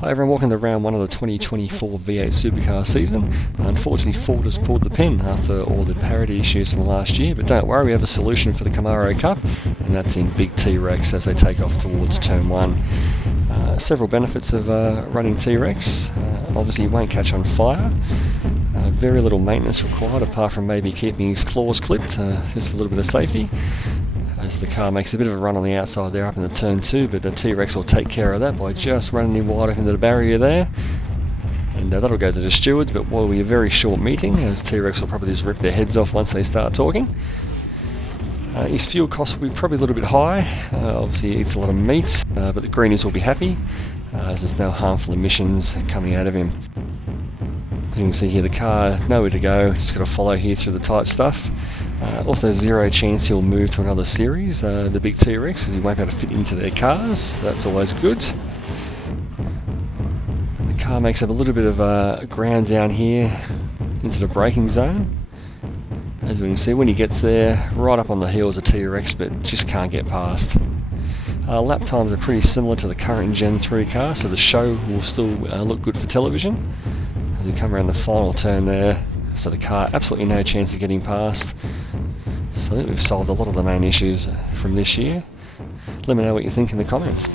Hi everyone, welcome to round one of the 2024 V8 Supercar season. Unfortunately, Ford has pulled the pin after all the Parity issues from last year, but don't worry, we have a solution for the Camaro Cup, and that's in big T-Rex as they take off towards turn one. Several benefits of running T-Rex. Obviously, you won't catch on fire. Very little maintenance required apart from maybe keeping his claws clipped, just for a little bit of safety. As the car makes a bit of a run on the outside there up into turn two, but the T-Rex will take care of that by just running him wide open into the barrier there. And that'll go to the stewards, but will be a very short meeting, as T-Rex will probably just rip their heads off once they start talking. His fuel costs will be probably a little bit high. Obviously he eats a lot of meat, but the greenies will be happy, as there's no harmful emissions coming out of him. As you can see here, the car, nowhere to go, just got to follow here through the tight stuff. Also zero chance he'll move to another series, the big T-Rex, because he won't be able to fit into their cars, so that's always good. The car makes up a little bit of ground down here into the braking zone. As we can see, when he gets there, right up on the heels of T-Rex, but just can't get past. Lap times are pretty similar to the current Gen 3 car, so the show will still look good for television. As we come around the final turn there, so the car absolutely no chance of getting past. So I think we've solved a lot of the main issues from this year. Let me know what you think in the comments.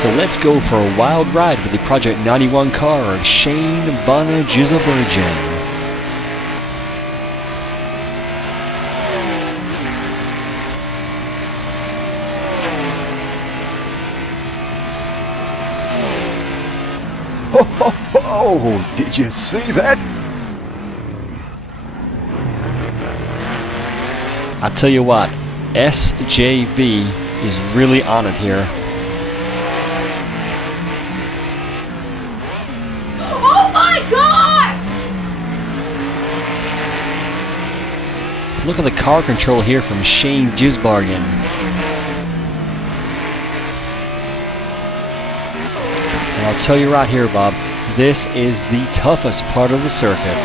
So let's go for a wild ride with the Project 91 car of Shane Bonner Gizelbergen. Oh, did you see that? I tell you what, SJV is really on it here. Oh my gosh! Look at the car control here from Shane Gisbargen. And I'll tell you right here, Bob, this is the toughest part of the circuit.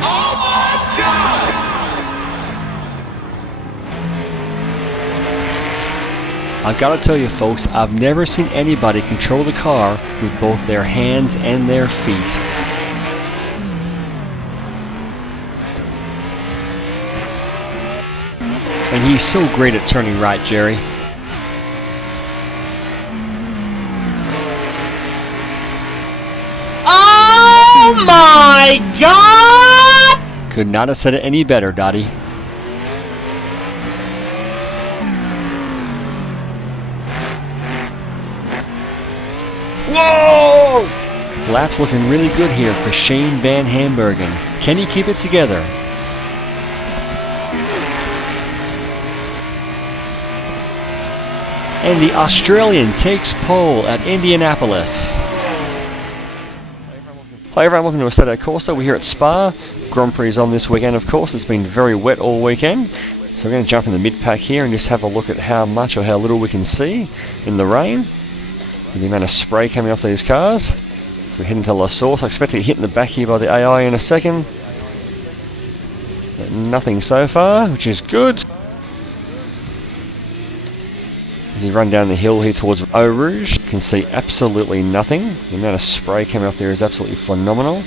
Oh my God! I've got to tell you folks, I've never seen anybody control the car with both their hands and their feet. And he's so great at turning right, Jerry. Oh my God! Could not have said it any better, Dottie. Whoa! Lap's looking really good here for Shane Van Hambergen. Can he keep it together? And the Australian takes pole at Indianapolis. Hi everyone, welcome to Assetto Corsa. We're here at Spa. Grand Prix is on this weekend, of course. It's been very wet all weekend. So we're going to jump in the mid-pack here and just have a look at how much or how little we can see in the rain. With the amount of spray coming off these cars. So we're heading to La Source. I expect to get hit in the back here by the AI in a second. But nothing so far, which is good. As you run down the hill here towards Eau Rouge, you can see absolutely nothing. The amount of spray coming off there is absolutely phenomenal.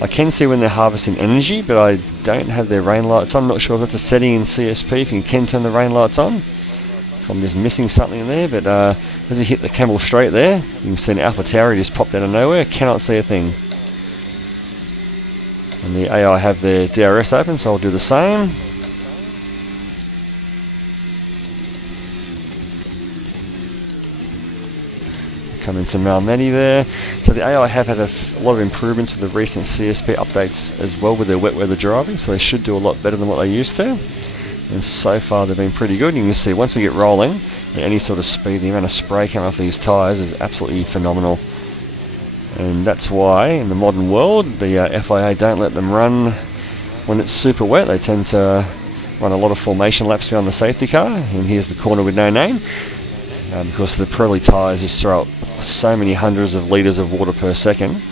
I can see when they're harvesting energy, but I don't have their rain lights on. I'm not sure if that's a setting in CSP, if you can turn the rain lights on. I'm just missing something in there, but as you hit the Camel Straight there, you can see an Alpha Tauri just popped out of nowhere. Cannot see a thing. And the AI have their DRS open, so I'll do the same. Come into Malmedy there. So the AI have had a lot of improvements with the recent CSP updates as well with their wet weather driving, so they should do a lot better than what they used to. And so far they've been pretty good. You can see once we get rolling at any sort of speed, the amount of spray coming off these tyres is absolutely phenomenal. And that's why in the modern world the FIA don't let them run when it's super wet. They tend to run a lot of formation laps behind the safety car. And here's the corner with no name. Because the Pirelli tyres just throw up so many hundreds of litres of water per second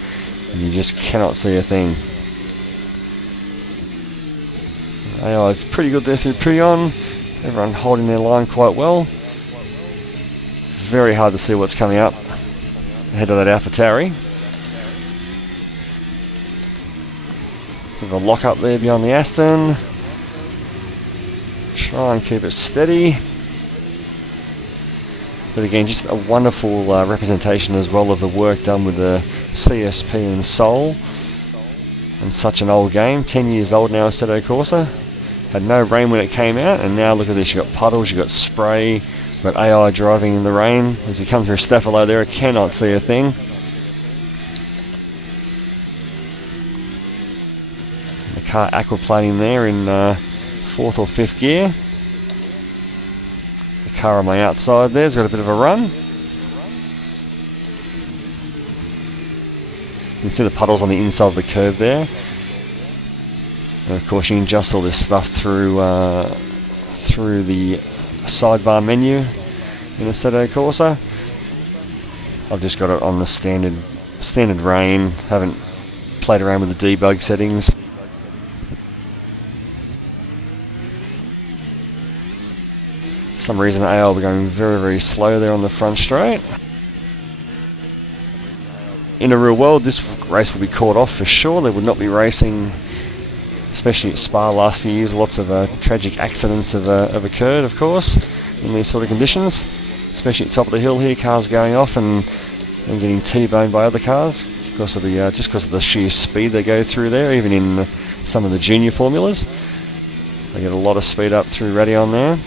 and you just cannot see a thing. AI is pretty good there through Puyon. Everyone holding their line quite well. Very hard to see what's coming up ahead of that Alpha Tauri. Bit of a lock up there beyond the Aston. Try and keep it steady. But again, just a wonderful representation as well of the work done with the CSP and Soul. And such an old game, 10 years old now, Assetto Corsa. Had no rain when it came out, and now look at this, you've got puddles, you've got spray, you've got AI driving in the rain. As we come through Staffellow there, I cannot see a thing. The car aquaplaning there in 4th or 5th gear. Car on my outside there's got a bit of a run. You can see the puddles on the inside of the curve there. And of course you can adjust all this stuff through the sidebar menu in Assetto Corsa. I've just got it on the standard rain. Haven't played around with the debug settings. For some reason AI will be going very, very slow there on the front straight. In a real world, this race will be called off for sure. They would not be racing especially at Spa last few years. Lots of tragic accidents have occurred, of course, in these sort of conditions, especially at the top of the hill here, cars going off and getting T-boned by other cars because of the just because of the sheer speed they go through there. Even in some of the junior formulas, they get a lot of speed up through Radion there.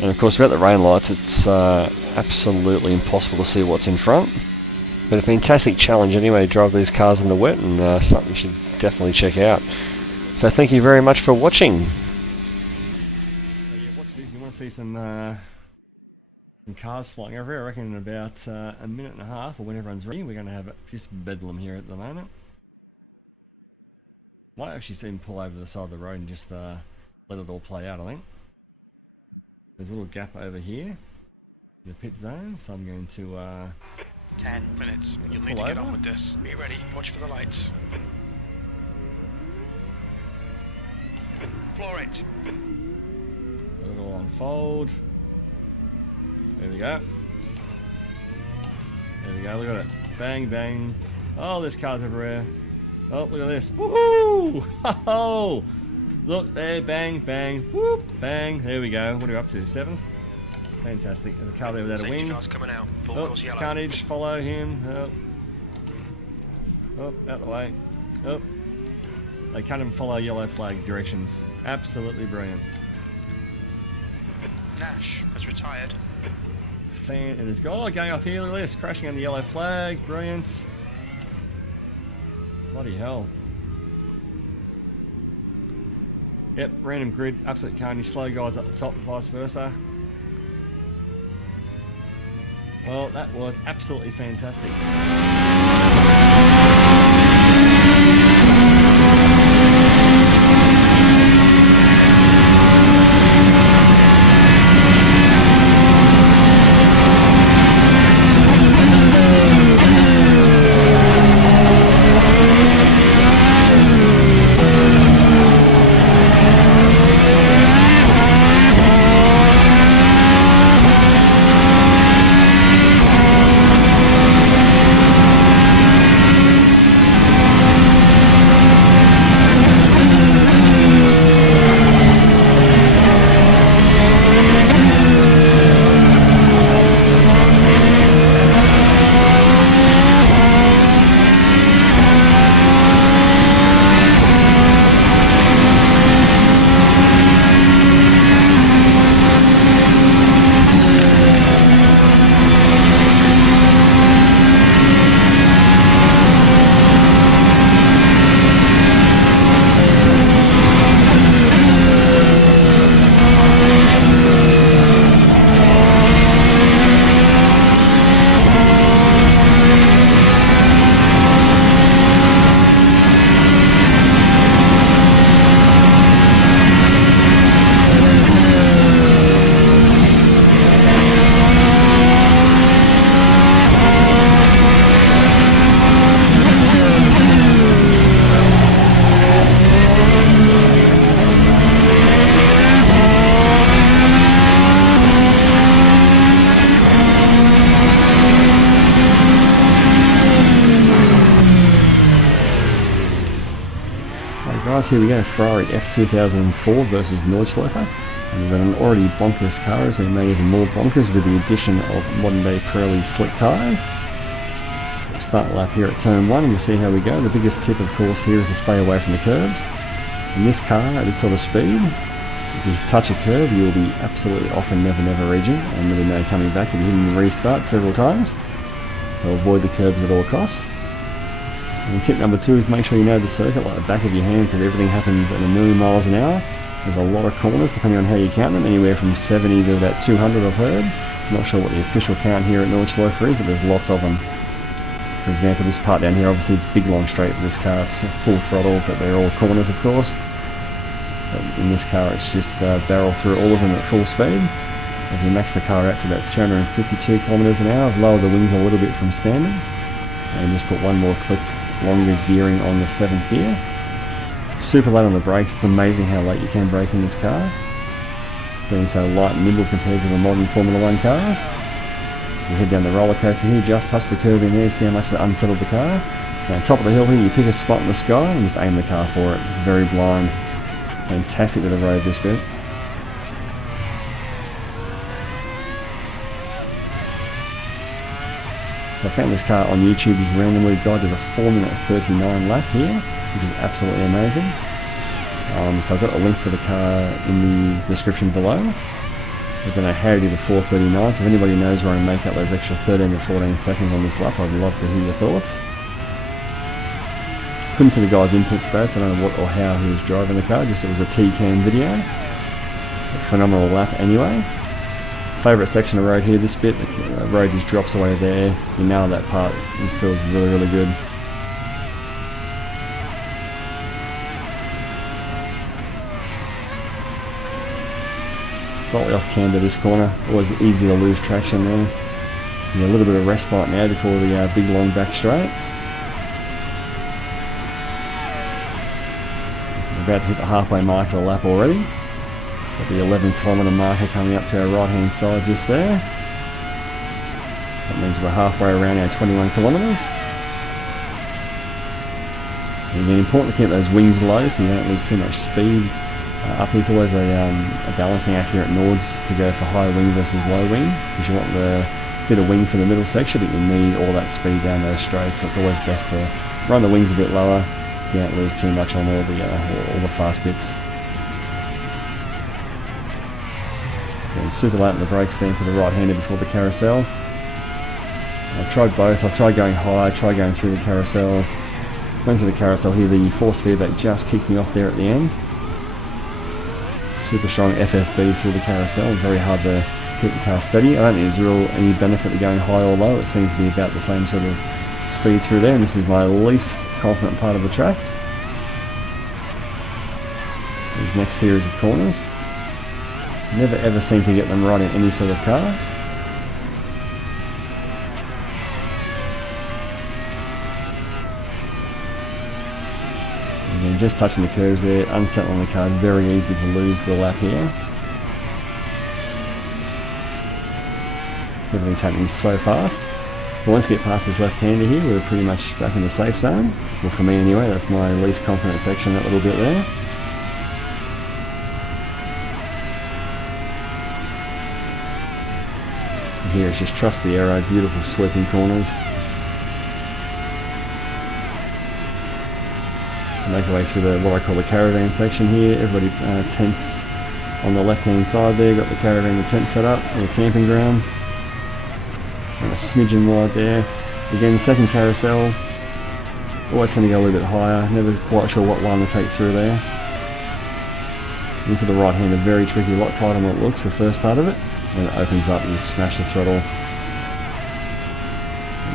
And of course, without the rain lights, it's absolutely impossible to see what's in front. But a fantastic challenge anyway to drive these cars in the wet, and something you should definitely check out. So thank you very much for watching. You want to see some cars flying over here? I reckon in about a minute and a half, or when everyone's ready, we're going to have just bedlam here at the moment. Might actually see him pull over the side of the road and just let it all play out, I think. There's a little gap over here, the pit zone, so I'm going to 10 minutes. You'll need to get on with this. Be ready. Watch for the lights. Floor it. Let it all unfold. There we go. There we go. Look at it. Bang, bang. Oh, there's cars everywhere. Oh, look at this. Woohoo! Oh, look there. Bang, bang. Whoop, bang. There we go. What are we up to? 7? Fantastic. There's a car there without a wing. Coming out. Oh, it's carnage. Follow him. Oh. Oh, out the way. Oh. They can't even follow yellow flag directions. Absolutely brilliant. Nash has retired. And there's going off here. Look at this. Crashing on the yellow flag. Brilliant. Bloody hell. Yep, random grid. Absolute carnage. Slow guys up the top, vice versa. Well, that was absolutely fantastic. Here we go, Ferrari F2004 versus Nordschliefe, and we've got an already bonkers car as we made even more bonkers with the addition of modern day Pirelli slick tyres. So we'll start the lap here at turn 1 and we'll see how we go. The biggest tip of course here is to stay away from the curbs. In this car at this sort of speed, if you touch a curb you'll be absolutely off in never region and there'll be no coming back if you hit and restart several times. So avoid the curbs at all costs. And tip number 2 is to make sure you know the circuit like the back of your hand, because everything happens at 1,000,000 miles an hour. There's a lot of corners depending on how you count them, anywhere from 70 to about 200 I've heard. I'm not sure what the official count here at Nordschliefe is, but there's lots of them. For example, this part down here, obviously it's big long straight for this car, it's full throttle, but they're all corners of course. But in this car it's just barrel through all of them at full speed. As we max the car out to about 352 kilometers an hour, I've lowered the wings a little bit from standard, and just put one more click longer gearing on the 7th gear. Super late on the brakes. It's amazing how late you can brake in this car, being so light and nimble compared to the modern Formula 1 cars. So we head down the roller coaster here, just touch the curb in there, see how much that unsettled the car. Now, top of the hill here, you pick a spot in the sky and just aim the car for it. It's very blind. Fantastic bit of road, this bit. So I found this car on YouTube, just randomly guided a 4-minute 39 lap here, which is absolutely amazing. So I've got a link for the car in the description below. I don't know how to do the 4:39, so if anybody knows where I make up those extra 13 to 14 seconds on this lap, I'd love to hear your thoughts. Couldn't see the guy's inputs though, so I don't know what or how he was driving the car, just it was a T-cam video. A phenomenal lap anyway. Favourite section of road here, this bit, the road just drops away there. You nail that part, it feels really, really good. Slightly off camber this corner, always easy to lose traction there. And a little bit of respite now before the big long back straight. We're about to hit the halfway mark of the lap already. Got the 11-kilometre marker coming up to our right hand side just there. That means we're halfway around our 21 kilometres. Again, important to keep those wings low so you don't lose too much speed. Up here's always a balancing act here at Nords to go for high wing versus low wing, because you want the bit of wing for the middle section, but you need all that speed down those straights. So it's always best to run the wings a bit lower so you don't lose too much on all the fast bits. Getting super late on the brakes then to the right-hander before the carousel. I've tried both. I've tried going high, tried going through the carousel. Went through the carousel here, the force feedback just kicked me off there at the end. Super strong FFB through the carousel, very hard to keep the car steady. I don't think there's any benefit to going high or low. It seems to be about the same sort of speed through there, and this is my least confident part of the track. These next series of corners. Never ever seem to get them right in any sort of car. Again, just touching the curves there, unsettling the car, very easy to lose the lap here. So everything's happening so fast. But once we get past this left-hander here, we're pretty much back in the safe zone. Well, for me anyway, that's my least confident section, that little bit there. And here it's just trust the aero, beautiful sweeping corners. Make our way through what I call the caravan section here. Everybody tents on the left hand side there, got the caravan, the tent set up, and the camping ground. And a smidgen wide there. Again, second carousel, always tend to go a little bit higher, never quite sure what line to take through there. Into the right hand, a very tricky, a lot tighter than it looks, the first part of it. And it opens up and you smash the throttle.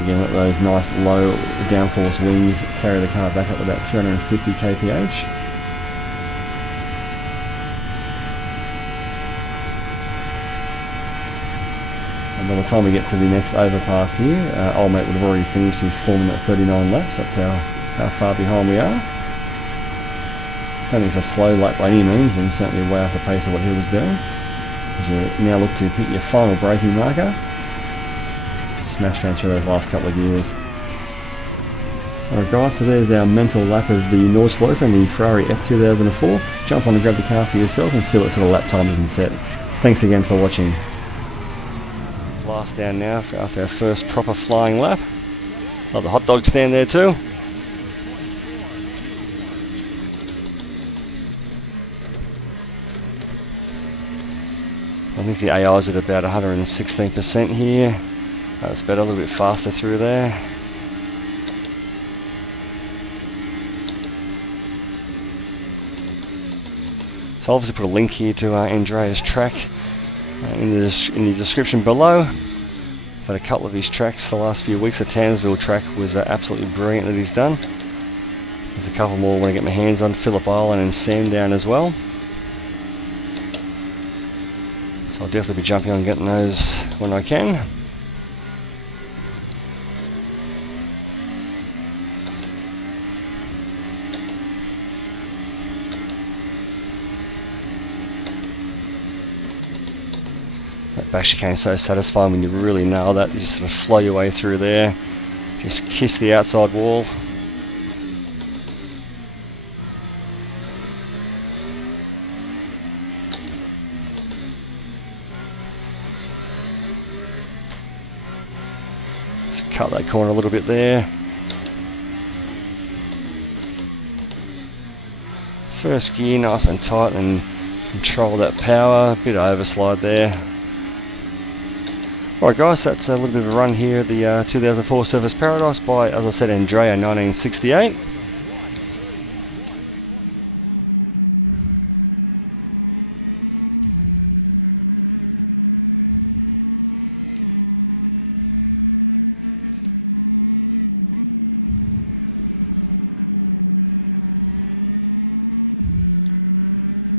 Again, let those nice low downforce wings carry the car back up to about 350 kph. And by the time we get to the next overpass here, old mate would have already finished his 4-minute 39 laps. That's how far behind we are. Don't think it's a slow lap by any means, but I'm certainly way off the pace of what he was doing. As you now look to pick your final braking marker. Smash down through those last couple of gears. Alright guys, so there's our mental lap of the Nordschliefe and the Ferrari F2004. Jump on and grab the car for yourself and see what sort of lap time you can set. Thanks again for watching. Last down now after our first proper flying lap. Got the hot dog stand there too. I think the AI is at about 116% here. That's better, a little bit faster through there. So I'll obviously put a link here to Andrea's track in the description below. I've had a couple of his tracks the last few weeks. The Townsville track was absolutely brilliant that he's done. There's a couple more I want to get my hands on, Phillip Island and Sandown as well. So I'll definitely be jumping on and getting those when I can. That back chicane is so satisfying when you really nail that. You just sort of flow your way through there. Just kiss the outside wall. Just cut that corner a little bit there. First gear nice and tight and control that power. Bit of overslide there. Alright guys, that's a little bit of a run here at the 2004 Surface Paradise by, as I said, Andrea 1968.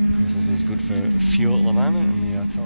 Of course, this is good for fuel at the moment and the tire.